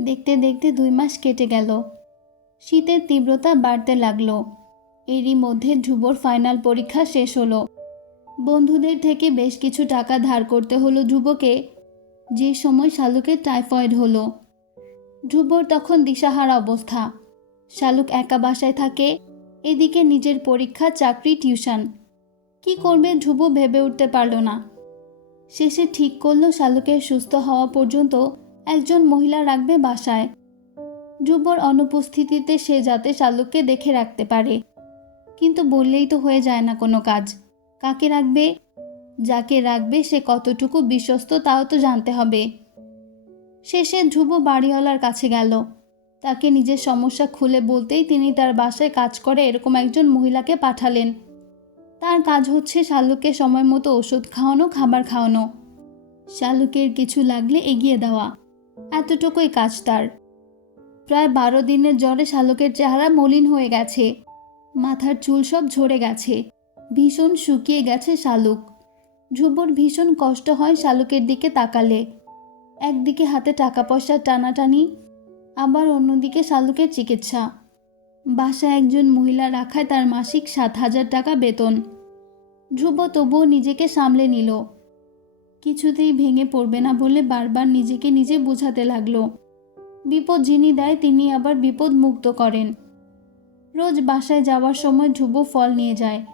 দেখতে দেখতে দুই মাস কেটে গেল। শীতের তীব্রতা বাড়তে লাগল। এরই মধ্যে ধ্রুবর ফাইনাল পরীক্ষা শেষ হলো। বন্ধুদের থেকে বেশ কিছু টাকা ধার করতে হলো ধ্রুবকে। যে সময় শালুকের টাইফয়েড হলো। ধ্রুবর তখন দিশাহারা অবস্থা। শালুক একা বাসায় থাকে, এদিকে নিজের পরীক্ষা, চাকরি, টিউশন। কি করবে ধ্রুব ভেবে উঠতে পারল না। শেষে ঠিক করল শালুকের সুস্থ হওয়া পর্যন্ত একজন মহিলা রাখবে বাসায়। ধ্রুবর অনুপস্থিতিতে সে যাতে শালুককে দেখে রাখতে পারে। কিন্তু বললেই তো হয়ে যায় না কোনো কাজ। কাকে রাখবে? যাকে রাখবে সে কতটুকু বিশ্বস্ত তাও তো জানতে হবে। শেষে ধ্রুব বাড়িওয়ালার কাছে গেল। তাকে নিজের সমস্যা খুলে বলতেই তিনি তার বাসায় কাজ করে এরকম একজন মহিলাকে পাঠালেন। তার কাজ হচ্ছে শালুককে সময় মতো ওষুধ খাওয়ানো, খাবার খাওয়ানো। শালুকের কিছু লাগলে এগিয়ে দেওয়া। এতটুকুই কাজ তার। প্রায় বারো দিনের জ্বরে শালুকের চেহারা মলিন হয়ে গেছে। মাথার চুল সব ঝরে গেছে। ভীষণ শুকিয়ে গেছে শালুক। ধ্রুবর ভীষণ কষ্ট হয় শালুকের দিকে তাকালে। একদিকে হাতে টাকা পয়সা টানাটানি, আবার অন্যদিকে শালুকের চিকিৎসা। বাসায় একজন মহিলা রাখায় তার মাসিক সাত হাজার টাকা বেতন। ধ্রুব তবুও নিজেকে সামলে নিল। কিছুতেই ভেঙে পড়বে না বলে বারবার নিজেকে নিজে বোঝাতে লাগল। বিপদ যিনি দেয়, তিনি আবার বিপদ মুক্ত করেন। রোজ বাসায় যাওয়ার সময় ধ্রুব ফল নিয়ে যায়।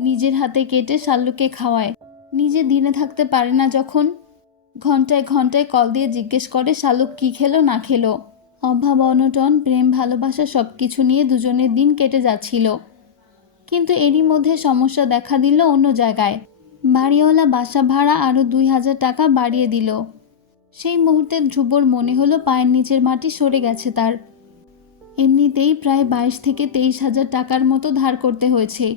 নিজের হাতে কেটে শাল্লুকে খাওয়ায়। নিজে দিনে থাকতে পারে না যখন। ঘন্টায় ঘন্টায় কল দিয়ে জিজ্ঞেস করে শালুক কি খেলো, না খেলো? অভাব, অনটন, প্রেম, ভালোবাসা সব কিছু নিয়ে দুজনের দিন কেটে যাচ্ছিল। কিন্তু এরই মধ্যে সমস্যা দেখা দিল অন্য জায়গায়। বাড়িওয়ালা বাসা ভাড়া আরও দুই হাজার টাকা বাড়িয়ে দিল। সেই মুহূর্তে ধ্রুবর মনে হলো পায়ের নিচের মাটি সরে গেছে তার। এমনিতেই প্রায় বাইশ থেকে তেইশ হাজার টাকার মতো ধার করতে হয়েছে।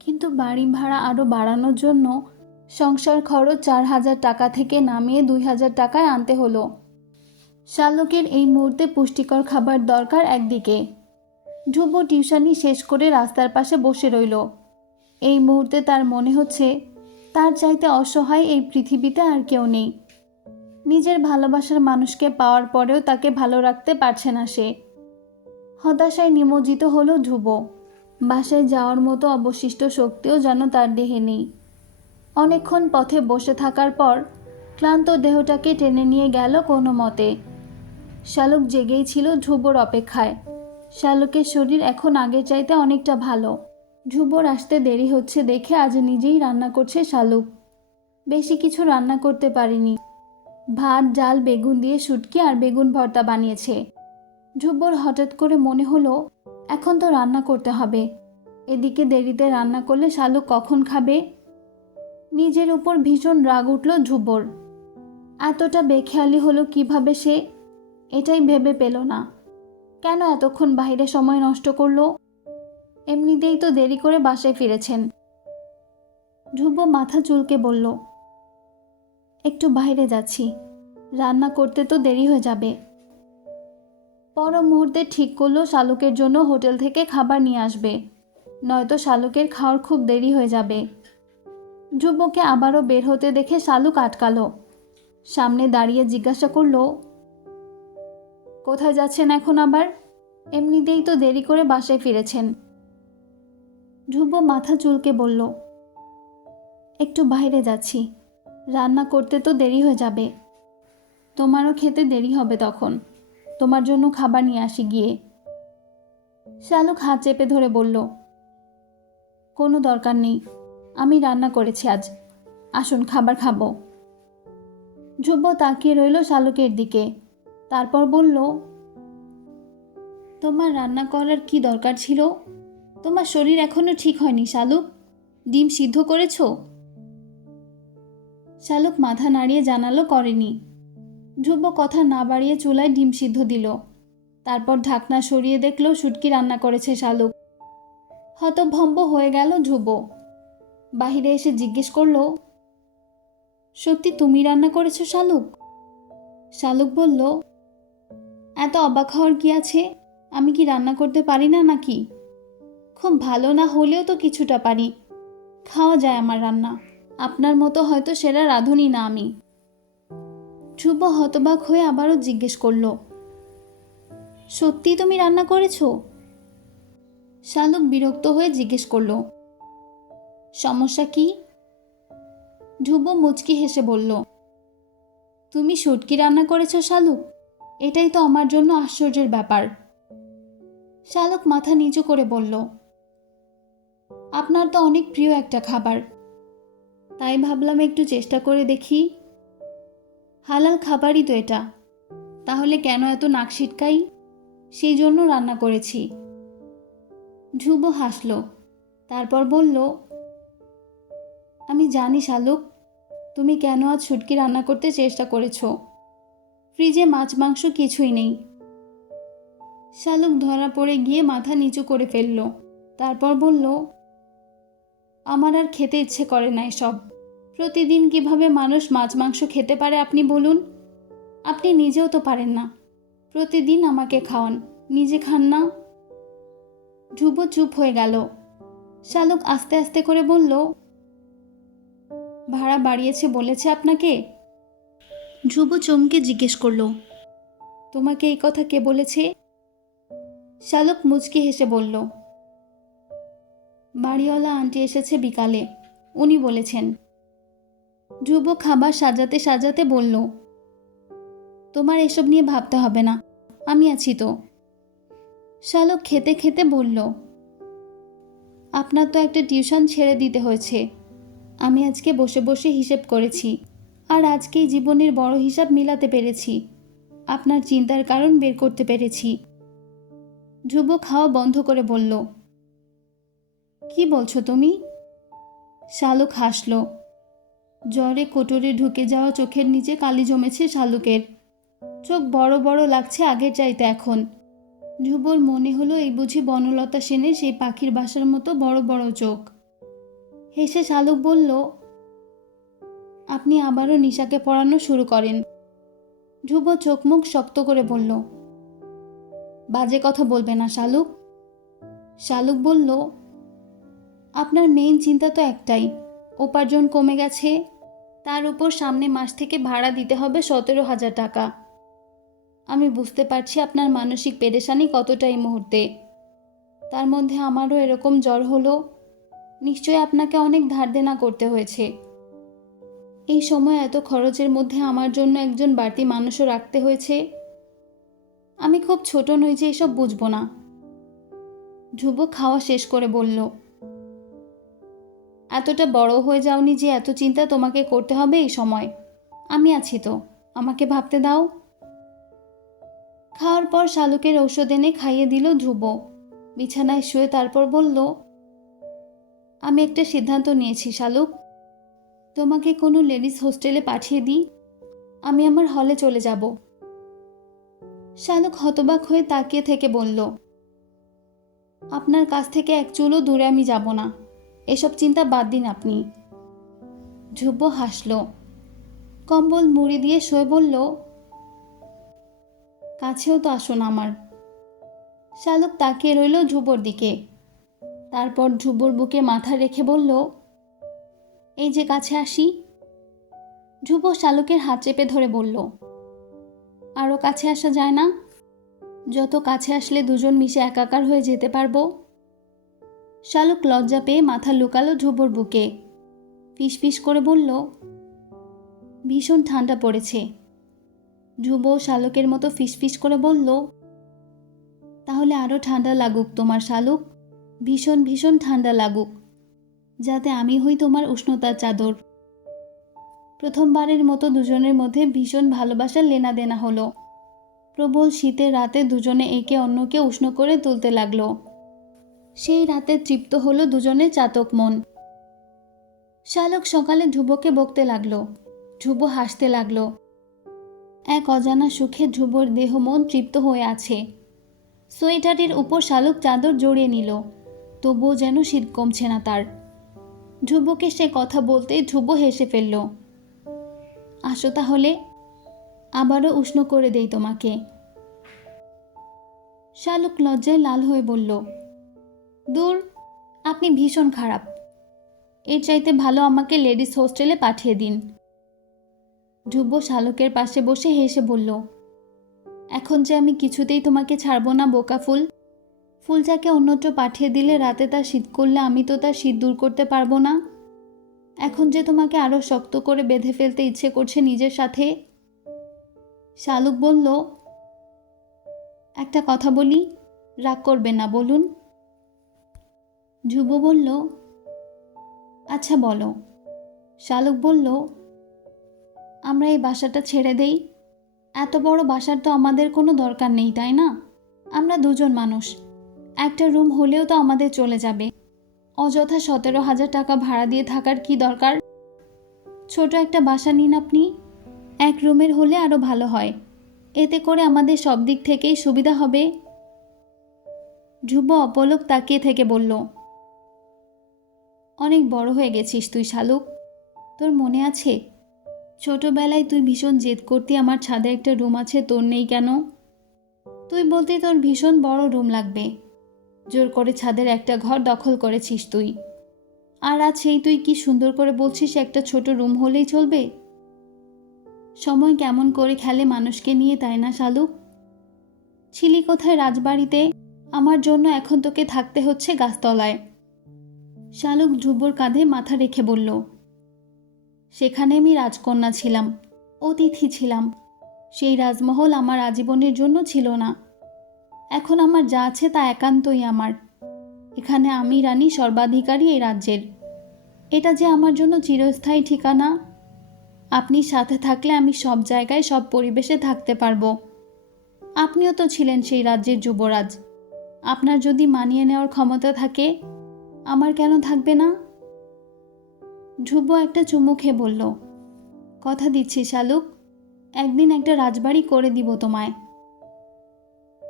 কিন্তু বাড়ি ভাড়া আরও বাড়ানোর জন্য সংসার খরচ চার হাজার টাকা থেকে নামিয়ে দুই হাজার টাকায় আনতে হলো। শালকের এই মুহূর্তে পুষ্টিকর খাবার দরকার একদিকে। ধ্রুব টিউশনি শেষ করে রাস্তার পাশে বসে রইল। এই মুহূর্তে তার মনে হচ্ছে তার চাইতে অসহায় এই পৃথিবীতে আর কেউ নেই। নিজের ভালোবাসার মানুষকে পাওয়ার পরেও তাকে ভালো রাখতে পারছে না সে। হতাশায় নিমজ্জিত হলো ধ্রুব। বাসায় যাওয়ার মতো অবশিষ্ট শক্তিও যেন তার দেহে নেই। অনেকক্ষণ পথে বসে থাকার পর ক্লান্ত দেহটাকে টেনে নিয়ে গেল কোনো মতে। শালুক জেগেই ছিল ধ্রুবর অপেক্ষায়। শালুকের শরীর এখন আগের চাইতে অনেকটা ভালো। ধ্রুবর আসতে দেরি হচ্ছে দেখে আজ নিজেই রান্না করছে শালুক। বেশি কিছু রান্না করতে পারিনি। ভাত, ডাল, বেগুন দিয়ে শুটকি আর বেগুন ভর্তা বানিয়েছে। ধ্রুবর হঠাৎ করে মনে হলো, এখন তো রান্না করতে হবে। এদিকে দেরিতে রান্না করলে শালুক কখন খাবে? নিজের উপর ভীষণ রাগ উঠল ধ্রুবর। এতটা বেখেয়ালি হলো কীভাবে সে? এটাই ভেবে পেল না। কেন এতক্ষণ বাইরে সময় নষ্ট করল? এমনিতেই তো দেরি করে বাসায় ফিরেছেন। ধ্রুব মাথা চুলকে বলল, একটু বাইরে যাচ্ছি। রান্না করতে তো দেরি হয়ে যাবে। পর মুহূর্তে ঠিক করল শালুকের জন্য হোটেল থেকে খাবার নিয়ে আসবে। নয়তো শালুকের খাওয়ার খুব দেরি হয়ে যাবে। ধ্রুবকে আবারও বের হতে দেখে শালুক আটকালো। সামনে দাঁড়িয়ে জিজ্ঞাসা করল, কোথায় যাচ্ছেন এখন আবার? এমনিতেই তো দেরি করে বাসায় ফিরেছেন। ধ্রুব মাথা চুলকে বলল, একটু বাইরে যাচ্ছি। রান্না করতে তো দেরি হয়ে যাবে। তোমারও খেতে দেরি হবে তখন। তোমার জন্য খাবার নিয়ে আসি গিয়ে। শালুক হাত চেপে ধরে বলল, কোনো দরকার নেই। আমি রান্না করেছি আজ। আসুন, খাবার খাব। ধ্রুব তাকিয়ে রইল শালুকের দিকে। তারপর বলল, তোমার রান্না করার কি দরকার ছিল? তোমার শরীর এখনও ঠিক হয়নি, শালুক। ডিম সিদ্ধ করেছ? শালুক মাথা নাড়িয়ে জানালো করেনি। ধ্রুব কথা না বাড়িয়ে চুলায় ডিম সিদ্ধ দিল। তারপর ঢাকনা সরিয়ে দেখল শুটকি রান্না করেছে শালুক। হতভম্ব হয়ে গেল ধ্রুব। বাহিরে এসে জিজ্ঞেস করল, সত্যি তুমি রান্না করেছ শালুক? শালুক বলল, এত অবাক হওয়ার কি আছে? আমি কি রান্না করতে পারি না নাকি? খুব ভালো না হলেও তো কিছুটা পারি। খাওয়া যায় আমার রান্না। আপনার মতো হয়তো সেরা রাঁধুনি না আমি। ধ্রুব হতবাক হয়ে আবারও জিজ্ঞেস করল সত্যি তুমি রান্না করেছ? শালুক বিরক্ত হয়ে জিজ্ঞেস করল, সমস্যা কি? ধ্রুব মুচকি হেসে বলল, তুমি শুটকি রান্না করেছ শালুক? এটাই তো আমার জন্য আশ্চর্যের ব্যাপার। শালুক মাথা নিচু করে বলল আপনার তো অনেক প্রিয় একটা খাবার। তাই ভাবলাম একটু চেষ্টা করে দেখি। হালাল খাবারই তো এটা। তাহলে কেন এত নাক ছিটকাই সেই জন্য রান্না করেছি। ধ্রুব হাসল, তারপর বলল, আমি জানি শালুক, তুমি কেন আজ ছুটকি রান্না করতে চেষ্টা করেছ? ফ্রিজে মাছ, মাংস কিছুই নেই। শালুক ধরা পড়ে গিয়ে মাথা নিচু করে ফেলল, তারপর বলল আমার আর খেতে ইচ্ছে করে না সব। প্রতিদিন কীভাবে মানুষ মাছ, মাংস খেতে পারে আপনি বলুন? আপনি নিজেও তো পারেন না। প্রতিদিন আমাকে খাওয়ান। নিজে খান না? ধ্রুব চুপ হয়ে গেল। শালুক আস্তে আস্তে করে বলল, ভাড়া বাড়িয়েছে বলেছে আপনাকে? ধ্রুব চমকে জিজ্ঞেস করল, তোমাকে এই কথা কে বলেছে? শালুক মুচকি হেসে বলল বাড়িওয়ালা আন্টি এসেছে বিকালে। উনি বলেছেন ধ্রুব খাবার সাজাতে সাজাতে বলল, তোমার এসব নিয়ে ভাবতে হবে না, আমি আছি তো শালক খেতে খেতে বলল, আপনার তো একটা টিউশন ছেড়ে দিতে হয়েছে। আমি আজকে বসে বসে হিসেব করেছি, আর আজকেই জীবনের বড় হিসাব মিলাতে পেরেছি। আপনার চিন্তার কারণ বের করতে পেরেছি ধ্রুব খাওয়া বন্ধ করে বলল কি বলছো তুমি? শালুক হাসল। জ্বরে কোটরে ঢুকে যাওয়া চোখের নিচে কালি জমেছে শালুকের। চোখ বড় বড় লাগছে আগের চাইতে এখন। ধ্রুবর মনে হলো এই বুঝি বনলতা সেনের সেই পাখির বাসার মতো বড় বড় চোখ। হেসে শালুক বলল, আপনি আবারও নিশাকে পড়ানো শুরু করেন। ধ্রুব চোখ মুখ শক্ত করে বলল, বাজে কথা বলবে না শালুক। শালুক বলল আপনার মেইন চিন্তা তো একটাই। উপার্জন কমে গেছে, তার উপর সামনে মাস থেকে ভাড়া দিতে হবে সতেরো হাজার টাকা। আমি বুঝতে পারছি আপনার মানসিক পেরেশানি কতটা এই মুহূর্তে। তার মধ্যে আমারও এরকম জ্বর হলো, নিশ্চয়ই আপনাকে অনেক ধার দেনা করতে হয়েছে। এই সময় এত খরচের মধ্যে আমার জন্য একজন বাড়তি মানুষও রাখতে হয়েছে। আমি খুব ছোট নই যে এসব বুঝব না। ধ্রুব খাওয়া শেষ করে বলল এতটা বড় হয়ে যাওনি যে এত চিন্তা তোমাকে করতে হবে এই সময়। আমি আছি তো, আমাকে ভাবতে দাও। খাওয়ার পর শালুকের ঔষধ এনে খাইয়ে দিল ধ্রুব। বিছানায় শুয়ে তারপর বলল, আমি একটা সিদ্ধান্ত নিয়েছি, শালুক। তোমাকে কোনো লেডিস হোস্টেলে পাঠিয়ে দিই। আমি আমার হলে চলে যাব। শালুক হতবাক হয়ে তাকিয়ে থেকে বলল, আপনার কাছ থেকে এক চুলও দূরে আমি যাব না। এসব চিন্তা বাদ দিন আপনি। ধ্রুব হাসল। কম্বল মুড়ি দিয়ে শুয়ে বলল, কাছেও তো আসুন আমার। শালুক তাকিয়ে রইল ধ্রুবর দিকে। তারপর ধ্রুবর বুকে মাথা রেখে বলল, এই যে কাছে আসি। ধ্রুব শালুকের হাত চেপে ধরে বলল আরও কাছে আসা যায় না? যত কাছে আসলে দুজন মিশে একাকার হয়ে যেতে পারব? শালুক লজ্জা পেয়ে মাথা লুকালো ধ্রুবর বুকে। ফিস ফিস করে বলল, ভীষণ ঠান্ডা পড়েছে। ধ্রুব শালুকের মতো ফিসফিস করে বলল, তাহলে আরও ঠান্ডা লাগুক তোমার শালুক। ভীষণ ভীষণ ঠান্ডা লাগুক, যাতে আমি হই তোমার উষ্ণতার চাদর। প্রথমবারের মতো দুজনের মধ্যে ভীষণ ভালোবাসার লেনা দেনা হলো। প্রবল শীতের রাতে দুজনে একে অন্যকে উষ্ণ করে তুলতে লাগল। সেই রাতে তৃপ্ত হলো দুজনের চাতক মন। শালক সকালে ধ্রুবকে বকতে লাগল। ধ্রুব হাসতে লাগল। এক অজানা সুখে ধ্রুবর দেহ মন তৃপ্ত হয়ে আছে। সোয়েটারের উপর শালক চাদর জড়িয়ে নিল। তবুও যেন শীত কমছে না তার। ধ্রুবকে সে কথা বলতে ধ্রুব হেসে ফেলল, আসো তাহলে, আবারও উষ্ণ করে দেই তোমাকে। শালুক লজ্জায় লাল হয়ে বলল দূর, আপনি ভীষণ খারাপ। এর চাইতে ভালো আমাকে লেডিস হোস্টেলে পাঠিয়ে দিন। ধ্রুব শালুকের পাশে বসে হেসে বলল, এখন যে আমি কিছুতেই তোমাকে ছাড়বো না, বোকা ফুল। ফুলটাকে অন্যত্র পাঠিয়ে দিলে রাতে তার শীত করলে আমি তো তার শীত দূর করতে পারব না। এখন যে তোমাকে আরও শক্ত করে বেঁধে ফেলতে ইচ্ছে করছে নিজের সাথে? শালুক বলল, একটা কথা বলি, রাগ করবে না, বলুন। ধ্রুব বলল আচ্ছা বলো। শালুক বলল, আমরা এই বাসাটা ছেড়ে দেই। এত বড় বাসার তো আমাদের কোনো দরকার নেই, তাই না? আমরা দুজন মানুষ। একটা রুম হলেও তো আমাদের চলে যাবে। অযথা সতেরো হাজার টাকা ভাড়া দিয়ে থাকার কি দরকার? ছোট একটা বাসা নিন আপনি। এক রুমের হলে আরও ভালো হয়। এতে করে আমাদের সব দিক থেকেই সুবিধা হবে। ধ্রুব অপলক তাকিয়ে থেকে বলল অনেক বড় হয়ে গেছিস তুই শালুক তোর মনে আছে? ছোটবেলায় তুই ভীষণ জেদ করতি আমার ছাদে একটা রুম আছে, তোর নেই কেন? তুই বলতে তোর ভীষণ বড় রুম লাগবে। জোর করে ছাদের একটা ঘর দখল করেছিস তুই। আর আজ সেই তুই কি সুন্দর করে বলছিস, একটা ছোট রুম হলেই চলবে? সময় কেমন করে খেলে মানুষকে নিয়ে, তাই না শালুক ছিলি কোথায় রাজবাড়িতে? আমার জন্য এখন তোকে থাকতে হচ্ছে গাছতলায়। শালুক ধ্রুবর কাঁধে মাথা রেখে বলল, সেখানে আমি রাজকন্যা ছিলাম, অতিথি ছিলাম। সেই রাজমহল আমার আজীবনের জন্য ছিল না। এখন আমার যা আছে তা একান্তই আমার। এখানে আমি রানী সর্বাধিকারী এই রাজ্যের। এটা যে আমার জন্য চিরস্থায়ী ঠিকানা? আপনি সাথে থাকলে আমি সব জায়গায় সব পরিবেশে থাকতে পারব। আপনিও তো ছিলেন সেই রাজ্যের যুবরাজ। আপনার যদি মানিয়ে নেওয়ার ক্ষমতা থাকে আমার কেন থাকবে না? ধ্রুব একটা চুমু খেয়ে বলল, কথা দিচ্ছি শালুক একদিন একটা রাজবাড়ি করে দিব তোমায়।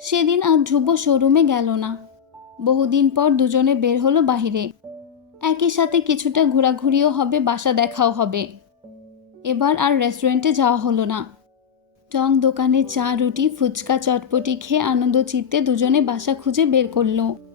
সেদিন আর ধ্রুব শোরুমে গেল না। বহুদিন পর দুজনে বের হলো বাহিরে। একই সাথে কিছুটা ঘোরাঘুরিও হবে, বাসা দেখাও হবে। এবার আর রেস্টুরেন্টে যাওয়া হলো না। টং দোকানে চা, রুটি, ফুচকা, চটপটি খেয়ে আনন্দ চিত্তে দুজনে বাসা খুঁজে বের করল।